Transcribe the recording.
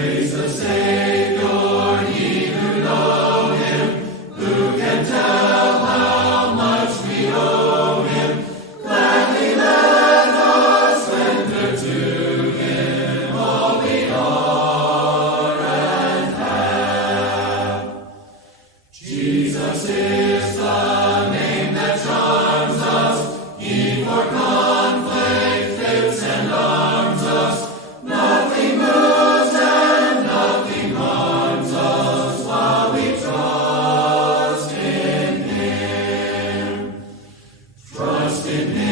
Praise the Savior, ye who know him, who can tell how much we owe him. Gladly let us render to him all we are and have. Jesus is the name that charms us, he for conflict fits and arms us. Nothing moves and nothing harms us while we trust in him. Trust in him.